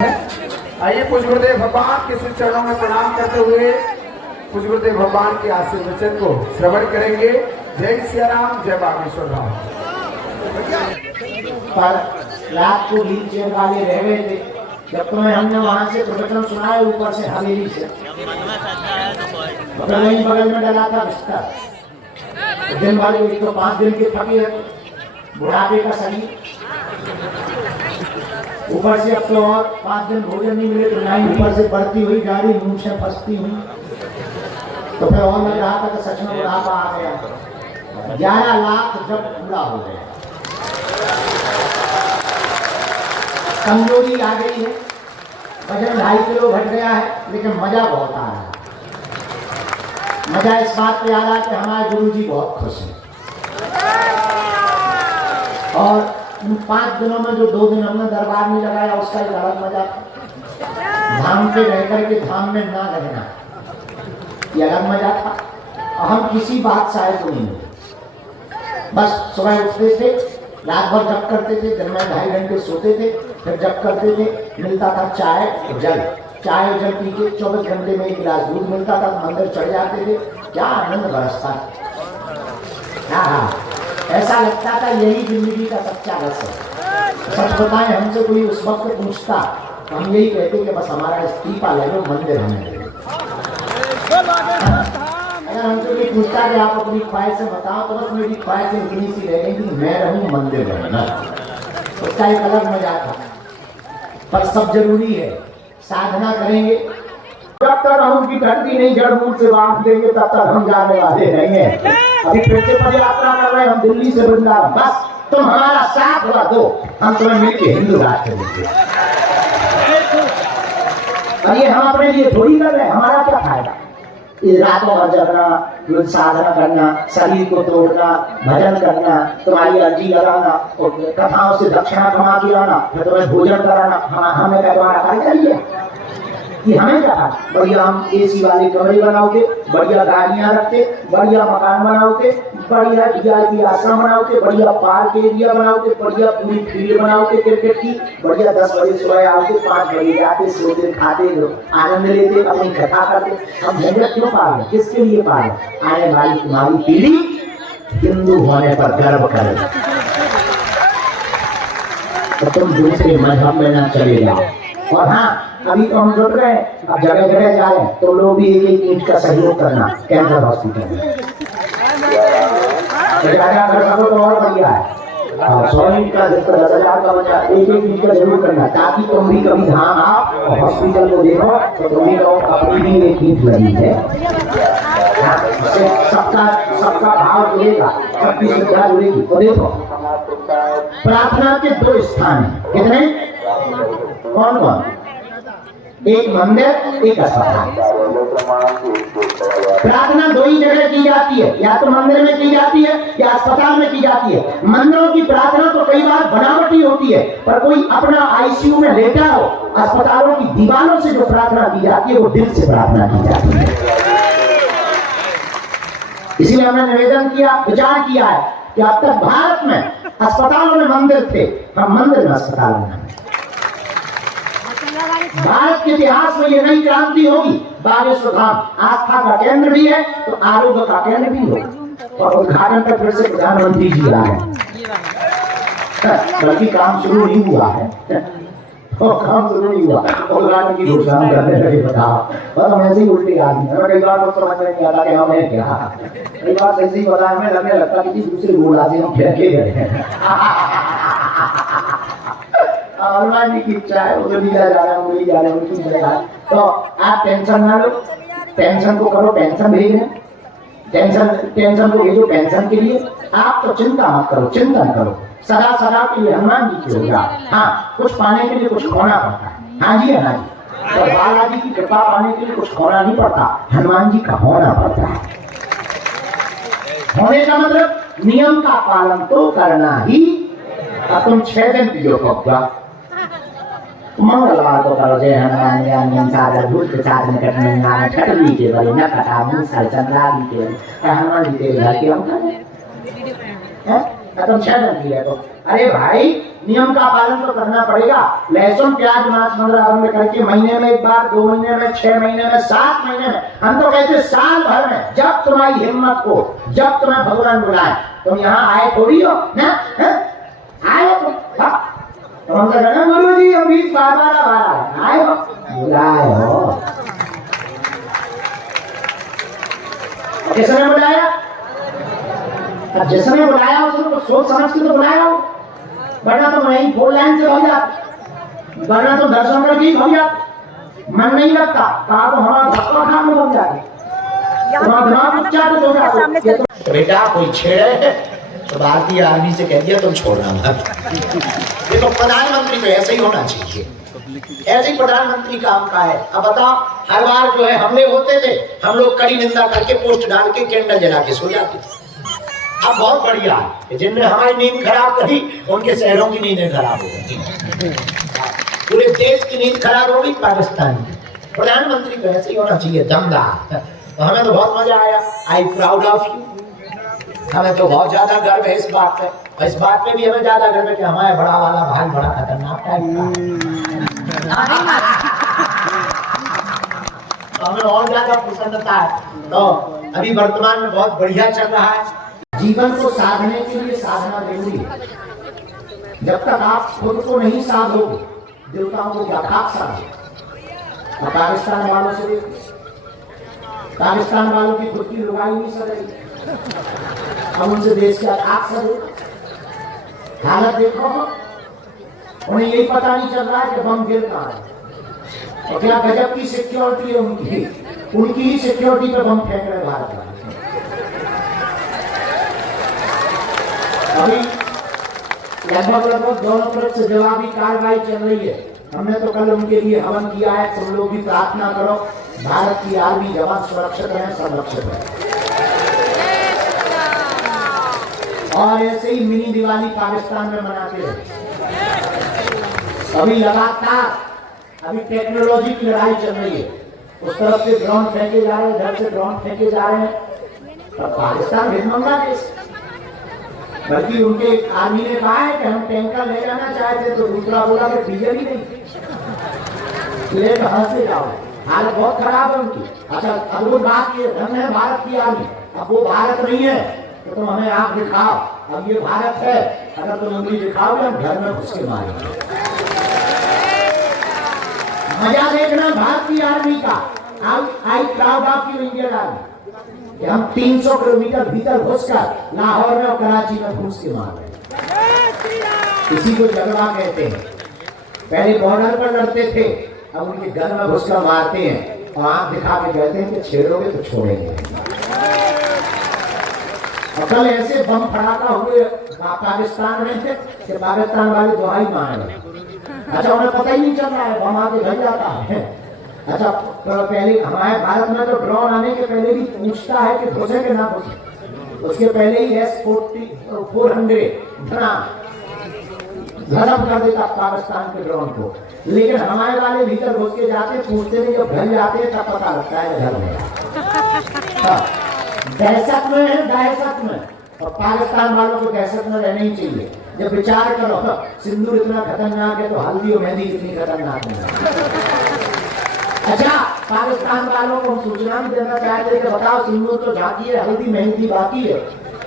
आइए पूज्य गुरुदेव भगवान के श्री चरणों में प्रणाम करते हुए पूज्य गुरुदेव भगवान के आशीर्वचन को श्रवण करेंगे। जय सिया राम, जय बागेश्वर राम। पर रात को व्हील चेयर वाले रह गए थे। जब तुम्हें हमने वहां से प्रवचन सुनाया ऊपर से हवेली से, बगल में डला था बिस्तर। दिन वाले एक तो 5 दिन के थके बुढ़ापे का शरीर, ऊपर से अब तो और 5 दिन भोजन नहीं मिले तो नहीं, ऊपर से बढ़ती हुई गाड़ी मुंह से फंसती हुई, तो फिर और लग रहा था कि सच में बुढ़ापा आ गया। 11 लाख जब पूरा हो गया, कमजोरी आ गई है, वजन 2.5 किलो घट गया है, लेकिन मजा बहुत आ रहा है। मजा इस बात पे आ रहा है कि हमारे गुरुजी बहुत खुश हैं। और इन 5 दिनों में जो 2 दिन हमने दरबार में लगाया उसका एक अलग मजा था। धाम पे रह करके धाम में ना रहना, ये अलग मजा था। और हम किसी बात से आए तो नहीं मिले, बस सुबह उठते थे, रात भर जप करते थे, दिन में 2.5 घंटे सोते थे, फिर जप करते थे। मिलता था चाय जल, चाय जल पी के 24 घंटे में 1 गिलास दूध मिलता था, मंदिर चढ़ जाते थे। क्या आनंद बरसता, हाँ, ऐसा लगता था यही जिंदगी का सच्चा रस है। सच बताएं, हमसे कोई उस वक्त पूछता, हम यही कहते कि बस हमारा इस्तीफा ले लो, मंदिर हमें दे दो। अगर हमसे कोई पूछता कि आप अपनी ख्वाहिश बताओ, तो बस मेरी ख्वाहिश इतनी सी रह गई कि मैं रहूं मंदिर रहना, उसका एक अलग मजा था। पर सब जरूरी है, साधना करेंगे। जब तक हम की धरती नहीं जड़ मूल से बांट देंगे तब तक हम जाने वाले नहीं है। अभी फिर से पद यात्रा कर रहे हैं हम दिल्ली से वृंदावन, बस तुम हमारा साथ हुआ दो, हम तुम्हें मिलकर हिंदू राष्ट्र देंगे। और ये हम अपने लिए थोड़ी कर रहे हैं, हमारा क्या फायदा? इस रातों भर जगना, साधना करना, शरीर को तोड़ना, भजन करना, तुम्हारी अर्जी लगाना और कथाओं से दक्षिणा कमा के लाना, फिर तुम्हें भोजन कराना, हमें क्या तुम्हारा कार्य करिए कि हमें क्या? बढ़िया हम एसी वाले कमरे बनाओगे, बढ़िया गाड़ियां रखते, बढ़िया मकान बनाओगे, बढ़िया वीआईपी आश्रम बनाओगे, बढ़िया पार्क एरिया बनाओगे, बढ़िया पूरी फील्ड बनाओगे क्रिकेट की, बढ़िया 10 बजे सुबह आओगे, 5 बजे जाते, सोते, खाते, आनंद लेते, अपनी कथा करते। हम झंझट क्यों पाल, किसके लिए पाल? आने वाली तुम्हारी पीढ़ी हिंदू होने पर गर्व करे, तो तुम दूसरे मजहब में न चले जाओ। और हाँ, अभी तो हम जुड़ रहे हैं, अब जगह जगह जा रहे हैं, तो लोग भी 1-1 ईंट का सहयोग करना कैंसर हॉस्पिटल में। कर सको तो और बढ़िया है। 100 ईंट का 10,000 का बचा, 1-1 ईंट का जरूर करना, ताकि तुम भी कभी धाम आओ और हॉस्पिटल को देखो तो तुम भी कहो अपनी भी 1 ईंट लगी है। सबका भाव जुड़ेगा, सबकी श्रद्धा जुड़ेगी। तो देखो, प्रार्थना के 2 स्थान हैं, कितने? कौन कौन? एक मंदिर, एक अस्पताल। प्रार्थना 2 ही जगह की जाती है, या तो मंदिर में की जाती है या अस्पताल में की जाती है। मंदिरों की प्रार्थना तो कई बार बनावटी होती है, पर कोई अपना आईसीयू में लेटा हो, अस्पतालों की दीवारों से जो प्रार्थना की जाती है वो दिल से प्रार्थना की जाती है। इसलिए हमने निवेदन किया, विचार किया है कि अब तक भारत में अस्पतालों में मंदिर थे, हम मंदिर में अस्पताल में। भारत के इतिहास में ये नई क्रांति होगी। बागेश्वर धाम आस्था का केंद्र भी है तो आरोग्य का केंद्र भी होगा। और उद्घाटन पर फिर से प्रधानमंत्री जी आए हैं, बल्कि काम शुरू नहीं हुआ है, और काम शुरू नहीं हुआ, उद्घाटन की घोषणा करने लगे। बताओ, और हम ऐसे ही उल्टे आदमी हैं। कई बार तो समझ में नहीं आता कि हमें क्या, कई बार ऐसे ही बताया, हमें लगने लगता कि दूसरे बोला से हम फेंके गए हैं। हनुमान जी की इच्छा है, वो लीला जा रहा है, वो जा रहा है, उनकी जगह। तो आप टेंशन ना लो, टेंशन को करो, पेंशन भेज रहे, टेंशन को भेजो पेंशन के लिए। आप तो चिंता मत करो, चिंतन करो, सदा सदा के लिए हनुमान जी की होगा। हाँ, कुछ पाने के लिए कुछ खोना पड़ता है। हाँ जी, हाँ जी, और बालाजी की कृपा पाने के लिए कुछ खोना नहीं पड़ता, हनुमान जी का होना पड़ता है। होने का मतलब नियम का पालन तो करना ही। अब तुम 6 दिन पियो होगा, मंगलवार को करो जय हनुमान ज्ञान सागर भूत साधन कटने नाम कटली के बड़े न कटा मुंह साल चंद्राली के हनुमान जी के घर के हम करें। तुम 6 दिन की है तो अरे भाई नियम का पालन तो करना पड़ेगा। लहसुन प्याज मांस मंदिर करके महीने में एक बार, 2 महीने में, 6 महीने में, 7 महीने में, हम तो कहते साल भर में, जब तुम्हारी हिम्मत हो, जब तुम्हें भगवान बुलाए। तुम यहाँ आए थोड़ी हो ना, आए हो तो हम तो कहना गुरु जी हम 20 बार आए हो, बुलाए हो। किसने बुलाया? अब जिसने बुलाया उसको तो सोच समझ के तो बुलाया हो, वरना तो वहीं 4 लाइन से हो जाते, वरना तो दर्शन करके हो जाते। मन नहीं लगता कहा तो हमारा धक्का खा में बन जाते, दिमाग उच्चा तो हो जाता। बेटा कोई छेड़े तो भारतीय आर्मी से कह दिया तुम छोड़ना मत। ये तो प्रधानमंत्री तो ऐसे ही होना चाहिए, ऐसे ही प्रधानमंत्री काम का है। अब बताओ हर बार जो है हमले होते थे, हम लोग कड़ी निंदा करके पोस्ट डाल के कैंडल जला के सो जाते थे। अब बहुत बढ़िया है, जिनने हमारी नींद खराब करी उनके शहरों की नींदें खराब हो गई, पूरे देश की नींद खराब हो गई पाकिस्तान की। प्रधानमंत्री तो ऐसे ही होना चाहिए, दमदार। तो हमें तो बहुत मजा आया, आई प्राउड ऑफ यू। हमें तो बहुत ज्यादा गर्व है इस बात पे, इस बात पे भी हमें ज्यादा गर्व है कि हमारे बड़ा वाला भाई बड़ा खतरनाक टाइप का, हमें और ज्यादा प्रसन्नता है। तो अभी वर्तमान में बहुत बढ़िया चल रहा है। जीवन को साधने के लिए साधना जरूरी है। जब तक आप खुद को नहीं साधोगे, देवताओं को क्या खाक साधो। पाकिस्तान वालों से देखो, पाकिस्तान वालों की खुद की लुगाई नहीं सज, हम उनसे देश क्या खाक सजे। हालत देखो, उन्हें यही पता नहीं चल रहा है कि बम गिर कहां है, और क्या गजब की सिक्योरिटी है उनकी ही सिक्योरिटी पे बम फेंक रहे भारत वाले। अभी लगभग दोनों तरफ से जवाबी कार्रवाई चल रही है। हमने तो कल उनके लिए हवन किया है, तुम लोग भी प्रार्थना करो भारत की आर्मी जवान सुरक्षित रहे, संरक्षित रहे। और ऐसे ही मिनी दिवाली पाकिस्तान में मनाते रहे। अभी लगातार अभी टेक्नोलॉजी की लड़ाई चल रही है, उस तरफ से ड्रोन फेंके जा रहे हैं, इधर से ड्रोन फेंके जा रहे हैं। और पाकिस्तान भिड़मंगा देश, बल्कि उनके आर्मी ने कहा है कि हम टैंकर ले जाना चाहते तो दूसरा बोला कि डीजल ही नहीं, ले कहां से जाओ। हालत बहुत खराब है उनकी। अच्छा अब वो बात ये हम है भारत की आर्मी, अब वो भारत नहीं है तो तुम हमें आंख दिखाओ, अब ये भारत है, अगर तुम उंगली दिखाओगे हम घर में घुस के मारेंगे। मजा देखना भारत की आर्मी का। I proud of you Indian army. हम 300 किलोमीटर भीतर घुसकर लाहौर में और कराची में घुस के मार रहे। इसी को झगड़ा कहते हैं। पहले बॉर्डर पर लड़ते थे, अब उनके घर में घुसकर मारते हैं और आंख दिखा के कहते हैं कि छेड़ोगे तो छोड़ेंगे। कल ऐसे बम फड़ाका हुए पाकिस्तान में थे कि पाकिस्तान वाले दुहाई मार रहे। अच्छा उन्हें पता ही नहीं चल रहा है, बम आके ढल जाता है। अच्छा तो पहले हमारे भारत में तो ड्रोन आने के पहले भी पूछता है कि घुसे कि ना घुसे, उसके पहले ही S-400 धर्म कर देता पाकिस्तान के ड्रोन को। लेकिन हमारे वाले भीतर घुस के जाते, पूछते नहीं, जब घर जाते हैं तब पता लगता है घर में। दहशत में है, दहशत में। और पाकिस्तान वालों को दहशत में रहना ही चाहिए। जब विचार करो सिंदूर इतना खतरनाक है तो हल्दी और मेहंदी इतनी खतरनाक नहीं। अच्छा पाकिस्तान वालों को हम सूचना भी देना चाहते हैं कि बताओ सिंदूर तो जाती है, हल्दी मेहंदी बाकी है।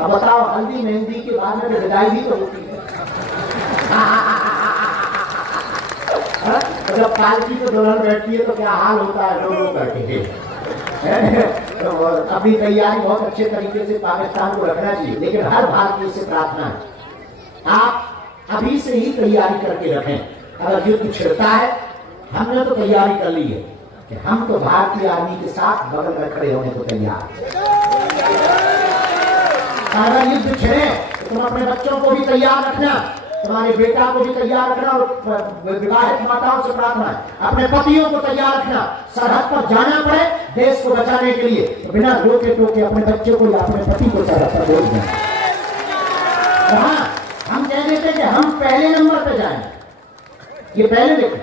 अब बताओ हल्दी मेहंदी के बाद में विदाई भी तो होती है। जब पालकी तो दुल्हन बैठती है तो क्या हाल होता है लोगों का। तो अपनी तैयारी बहुत अच्छे तरीके से पाकिस्तान को रखना चाहिए। लेकिन हर भारतीय से प्रार्थना है आप अभी से ही तैयारी करके रखें। अगर युद्ध छिड़ता है, हमने तो तैयारी कर ली है कि हम तो भारतीय आर्मी के साथ बगल में खड़े होने को तैयार। अगर युद्ध छिड़े तो तुम अपने बच्चों को भी तैयार रखना, तुम्हारे बेटा को भी तैयार रखना। और विवाहित माताओं से प्रार्थना है अपने पतियों को तैयार रखना। सरहद पर जाना पड़े देश को बचाने के लिए तो बिना रोके टोके अपने बच्चे को या अपने पति को सरहद पर बोल दें। हाँ हम कह देते कि हम पहले नंबर पे जाएं, ये पहले देखें।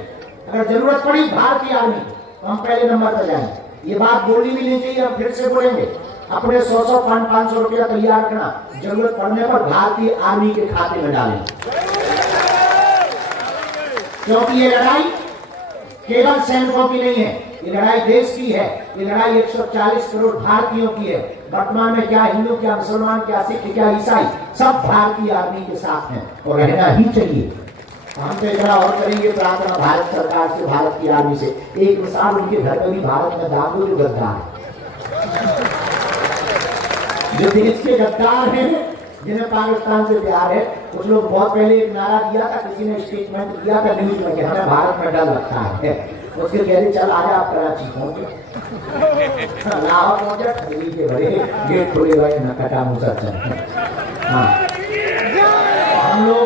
अगर जरूरत पड़ी भारतीय आर्मी तो हम पहले नंबर पर जाएंगे। ये बात बोलनी भी नहीं चाहिए, हम फिर से बोलेंगे अपने 100 500 रुपया तैयार करना, जरूरत पड़ने पर भारतीय आर्मी के खाते में डालें, क्योंकि ये लड़ाई केवल सैनिकों की नहीं है, ये लड़ाई देश की है, ये लड़ाई 140 करोड़ भारतीयों की है। वर्तमान में क्या हिंदू, क्या मुसलमान, क्या सिख, क्या ईसाई, सब भारतीय आर्मी के साथ हैं और रहना ही चाहिए। हम तो इतना और करेंगे प्रार्थना भारत सरकार से, भारत की आर्मी से। एक मिसाल, उनके घर में भी भारत में दादू जो गद्दार है, जो देश के गद्दार हैं, जिन्हें पाकिस्तान से प्यार है। कुछ लोग बहुत पहले एक नारा दिया था, किसी ने स्टेटमेंट दिया था न्यूज में कि हमें भारत में डर लगता है, उसके कह रहे चल आजा आप कराची पहुंचे, लाहौर पहुंचे, दिल्ली के बड़े गेट खुले हुए, नकटा मुसलसल। हाँ, हम लोग